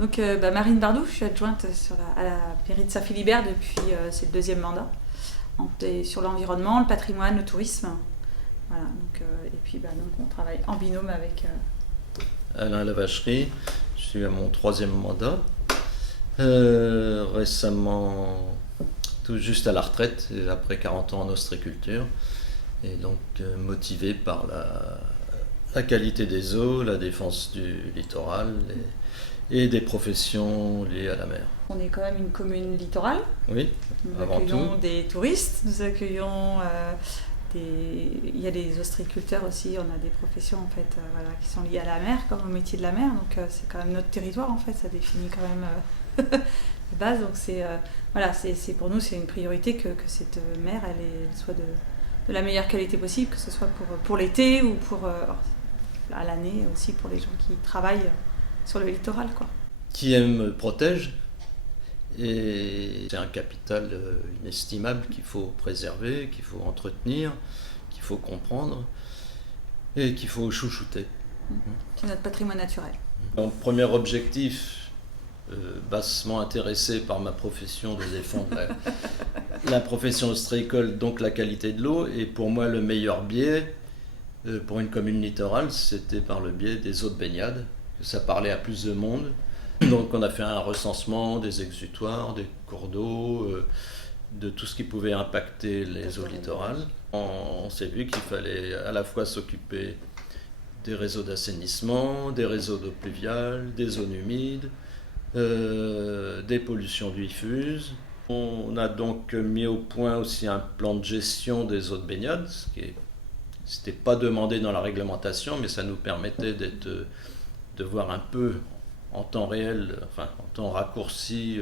Donc Marine Bardou, je suis adjointe à la mairie de Saint-Philibert depuis c'est le deuxième mandat. Sur l'environnement, le patrimoine, le tourisme. Voilà, donc, et puis donc on travaille en binôme avec Alain Lavacherie, je suis à mon troisième mandat. Récemment, tout juste à la retraite, après 40 ans en ostréiculture. Et donc motivé par la qualité des eaux, la défense du littoral et des professions liées à la mer. On est quand même une commune littorale. Oui, nous avant accueillons tout. des touristes, nous accueillons il y a des ostréiculteurs aussi, on a des professions en fait, voilà, qui sont liées à la mer, comme au métier de la mer, donc c'est quand même notre territoire en fait, ça définit quand même de base, donc voilà, c'est pour nous c'est une priorité que cette mer elle soit de la meilleure qualité possible, que ce soit pour l'été ou pour à l'année aussi pour les gens qui travaillent sur le littoral, quoi. Qui aime protège, et c'est un capital inestimable qu'il faut préserver, qu'il faut entretenir, qu'il faut comprendre et qu'il faut chouchouter. C'est notre patrimoine naturel. Mon premier objectif, bassement intéressé par ma profession de défendre la profession ostréicole, donc la qualité de l'eau, et pour moi le meilleur biais pour une commune littorale, c'était par le biais des eaux de baignade, que ça parlait à plus de monde. Donc on a fait un recensement des exutoires, des cours d'eau, de tout ce qui pouvait impacter les eaux littorales. On s'est vu qu'il fallait à la fois s'occuper des réseaux d'assainissement, des réseaux d'eau pluviale, des zones humides, des pollutions diffuses. On a donc mis au point aussi un plan de gestion des eaux de baignade, ce qui n'était pas demandé dans la réglementation, mais ça nous permettait de voir un peu en temps réel, enfin en temps raccourci,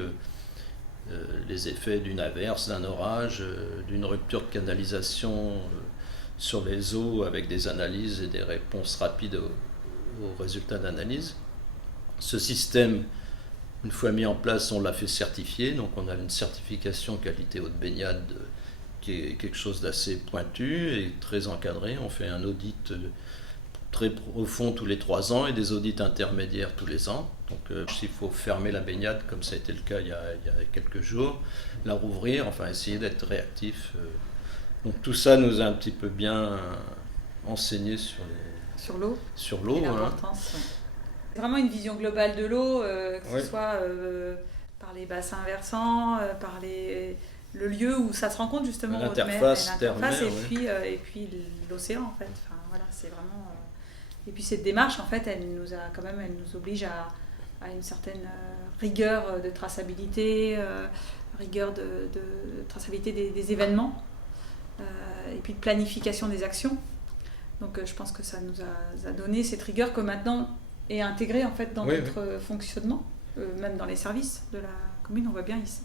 les effets d'une averse, d'un orage, d'une rupture de canalisation sur les eaux, avec des analyses et des réponses rapides aux résultats d'analyse. Ce système, une fois mis en place, on l'a fait certifier, donc on a une certification qualité eau de baignade qui est quelque chose d'assez pointu et très encadré. On fait un audit très profond tous les 3 ans et des audits intermédiaires tous les ans. Donc s'il faut fermer la baignade, comme ça a été le cas il y a quelques jours, la rouvrir, enfin essayer d'être réactif. Donc tout ça nous a un petit peu bien enseigné sur l'eau. Sur l'eau. L'importance. Ouais. C'est vraiment une vision globale de l'eau, que ce Ouais. soit par les bassins versants, par le lieu où ça se rencontre justement, l'interface terre-mer, et puis l'océan en fait. Enfin, voilà, c'est vraiment. Et puis cette démarche en fait, elle nous oblige à une certaine rigueur de traçabilité, rigueur de traçabilité des événements, et puis de planification des actions. Donc je pense que ça nous a donné cette rigueur que maintenant est intégrée en fait dans notre fonctionnement, même dans les services de la commune. On voit bien ici.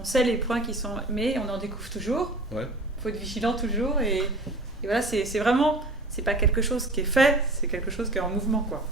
On sait les points qui sont, mais on en découvre toujours. Il faut être vigilant toujours, et voilà, c'est vraiment, c'est pas quelque chose qui est fait, c'est quelque chose qui est en mouvement, quoi.